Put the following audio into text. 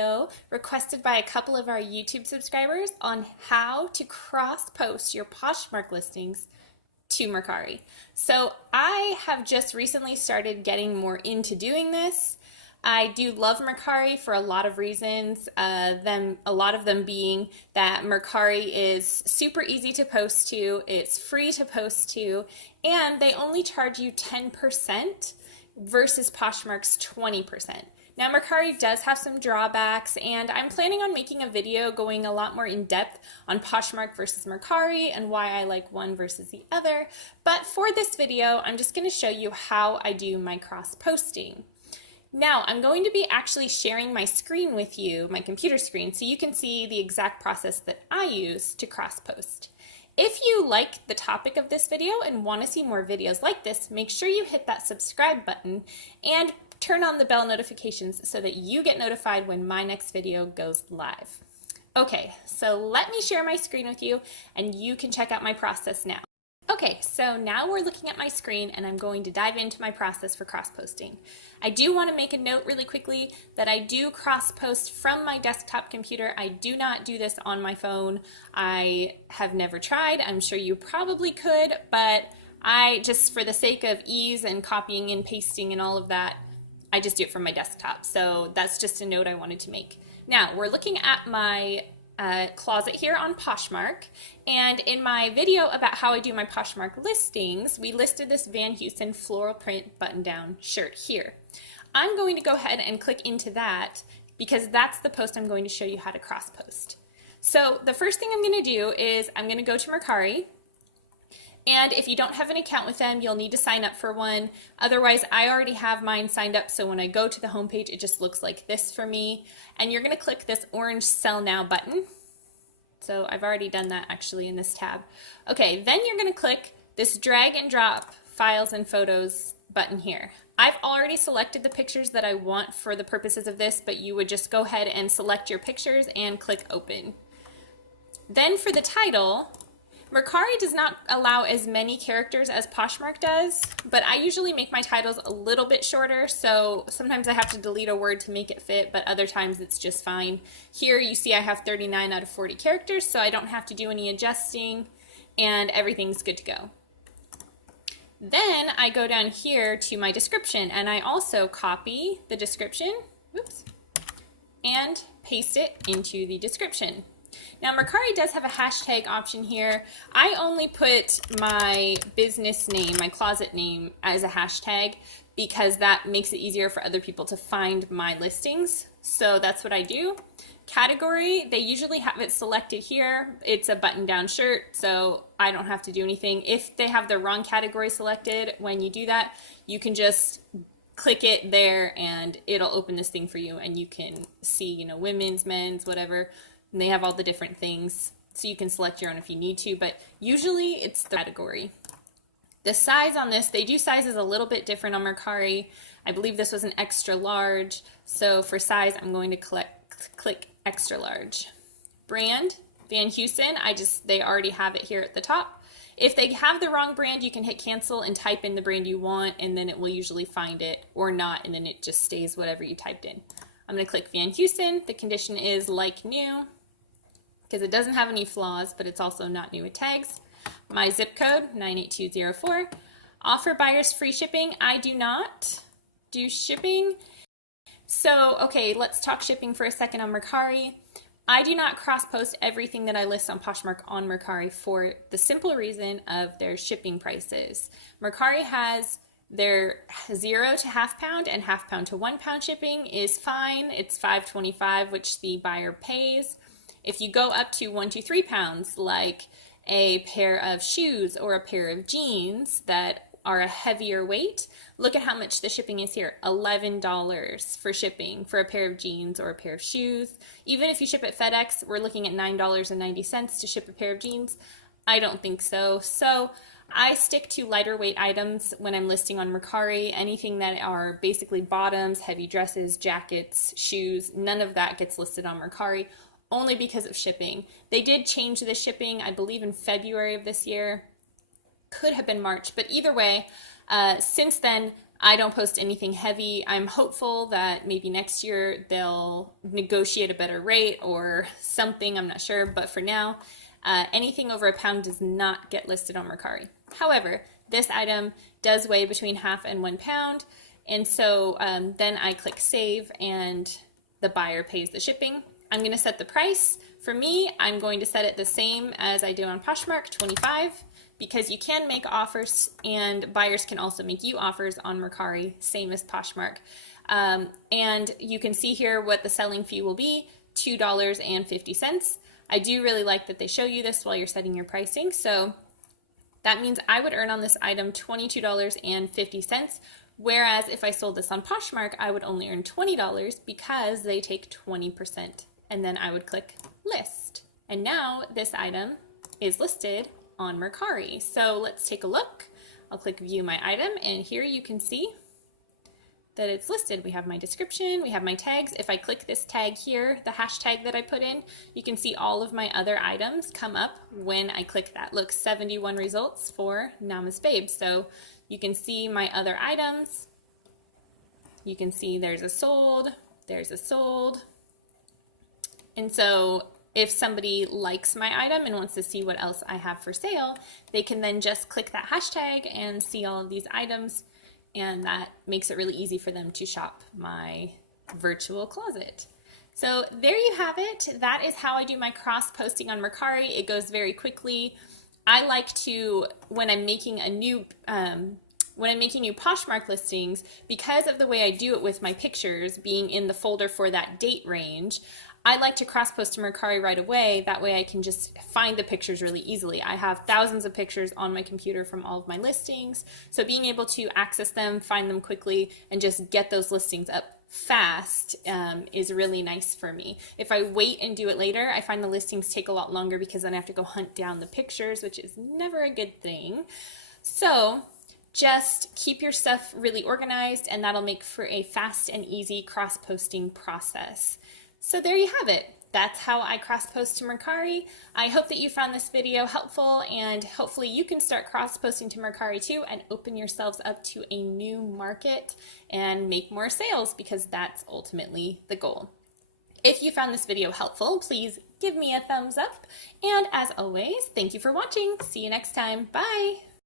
video requested by a couple of our YouTube subscribers on how to cross-post your Poshmark listings to Mercari. So I have just recently started getting more into doing this. I do love Mercari for a lot of reasons, a lot of them being that Mercari is super easy to post to, it's free to post to, and they only charge you 10% versus Poshmark's 20%. Now Mercari does have some drawbacks, and I'm planning on making a video going a lot more in depth on Poshmark versus Mercari and why I like one versus the other. But for this video, I'm just going to show you how I do my cross-posting. Now, I'm going to be actually sharing my screen with you, my computer screen, so you can see the exact process that I use to cross-post. If you like the topic of this video and want to see more videos like this, make sure you hit that subscribe button and turn on the bell notifications so that you get notified when my next video goes live. Okay, so let me share my screen with you and you can check out my process now. Okay, so now we're looking at my screen and I'm going to dive into my process for cross-posting. I do want to make a note really quickly that I do cross-post from my desktop computer. I do not do this on my phone. I have never tried. I'm sure you probably could, but I just, for the sake of ease and copying and pasting and all of that, I just do it from my desktop. So that's just a note I wanted to make. Now, we're looking at my closet here on Poshmark, and in my video about how I do my Poshmark listings, we listed this Van Heusen floral print button-down shirt here. I'm going to go ahead and click into that because that's the post I'm going to show you how to cross-post. So the first thing I'm going to do is I'm going to go to Mercari, and if you don't have an account with them, you'll need to sign up for one. Otherwise, I already have mine signed up, so when I go to the homepage, it just looks like this for me. And you're going to click this orange Sell Now button. So I've already done that actually in this tab. Okay, then you're going to click this drag and drop files and photos button here. I've already selected the pictures that I want for the purposes of this, but you would just go ahead and select your pictures and click open. Then for the title, Mercari does not allow as many characters as Poshmark does, but I usually make my titles a little bit shorter, so sometimes I have to delete a word to make it fit, but other times it's just fine. Here you see I have 39 out of 40 characters, so I don't have to do any adjusting, and everything's good to go. Then I go down here to my description, and I also copy the description, oops, and paste it into the description. Now Mercari does have a hashtag option here. I only put my business name, my closet name, as a hashtag because that makes it easier for other people to find my listings. So that's what I do. Category, they usually have it selected here. It's a button-down shirt, so I don't have to do anything. If they have the wrong category selected, when you do that, you can just click it there and it'll open this thing for you and you can see, you know, women's, men's, whatever. And they have all the different things, so you can select your own if you need to, but usually it's the category. The size on this, they do sizes a little bit different on Mercari. I believe this was an extra large, so for size, I'm going to click extra large. Brand, Van Heusen, they already have it here at the top. If they have the wrong brand, you can hit cancel and type in the brand you want, and then it will usually find it, or not, and then it just stays whatever you typed in. I'm going to click Van Heusen. The condition is like new, because it doesn't have any flaws, but it's also not new with tags. My zip code, 98204. Offer buyers free shipping. I do not do shipping. So, okay, let's talk shipping for a second on Mercari. I do not cross-post everything that I list on Poshmark on Mercari for the simple reason of their shipping prices. Mercari has their 0 to half pound and half pound to 1 pound shipping is fine. It's $5.25, which the buyer pays. If you go up to 1 to 3 pounds, like a pair of shoes or a pair of jeans that are a heavier weight, look at how much the shipping is here. $11 for shipping for a pair of jeans or a pair of shoes. Even if you ship at FedEx, we're looking at $9.90 to ship a pair of jeans. I don't think so. So I stick to lighter weight items when I'm listing on Mercari. Anything that are basically bottoms, heavy dresses, jackets, shoes, none of that gets listed on Mercari, only because of shipping. They did change the shipping, I believe, in February of this year. Could have been March, but either way, since then, I don't post anything heavy. I'm hopeful that maybe next year they'll negotiate a better rate or something. I'm not sure. But for now, anything over a pound does not get listed on Mercari. However, this item does weigh between half and 1 pound. And so then I click save and the buyer pays the shipping. I'm going to set the price. For me, I'm going to set it the same as I do on Poshmark, 25, because you can make offers and buyers can also make you offers on Mercari, same as Poshmark. And you can see here what the selling fee will be, $2.50. I do really like that they show you this while you're setting your pricing. So that means I would earn on this item $22.50. Whereas if I sold this on Poshmark, I would only earn $20 because they take 20%. And then I would click list. And now this item is listed on Mercari. So let's take a look. I'll click view my item, and here you can see that it's listed. We have my description, we have my tags. If I click this tag here, the hashtag that I put in, you can see all of my other items come up when I click that. Look, 71 results for Nama's Babe. So you can see my other items. You can see there's a sold, there's a sold. And so if somebody likes my item and wants to see what else I have for sale, they can then just click that hashtag and see all of these items, and that makes it really easy for them to shop my virtual closet. So there you have it. That is how I do my cross posting on Mercari. It goes very quickly. I like to, when I'm making new Poshmark listings, because of the way I do it with my pictures being in the folder for that date range, I like to cross post to Mercari right away. That way I can just find the pictures really easily. I have thousands of pictures on my computer from all of my listings. So being able to access them, find them quickly, and just get those listings up fast is really nice for me. If I wait and do it later, I find the listings take a lot longer because then I have to go hunt down the pictures, which is never a good thing. So just keep your stuff really organized, and that'll make for a fast and easy cross-posting process. So there you have it. That's how I cross-post to Mercari. I hope that you found this video helpful, and hopefully you can start cross-posting to Mercari too and open yourselves up to a new market and make more sales, because that's ultimately the goal. If you found this video helpful, please give me a thumbs up. And as always, thank you for watching. See you next time. Bye.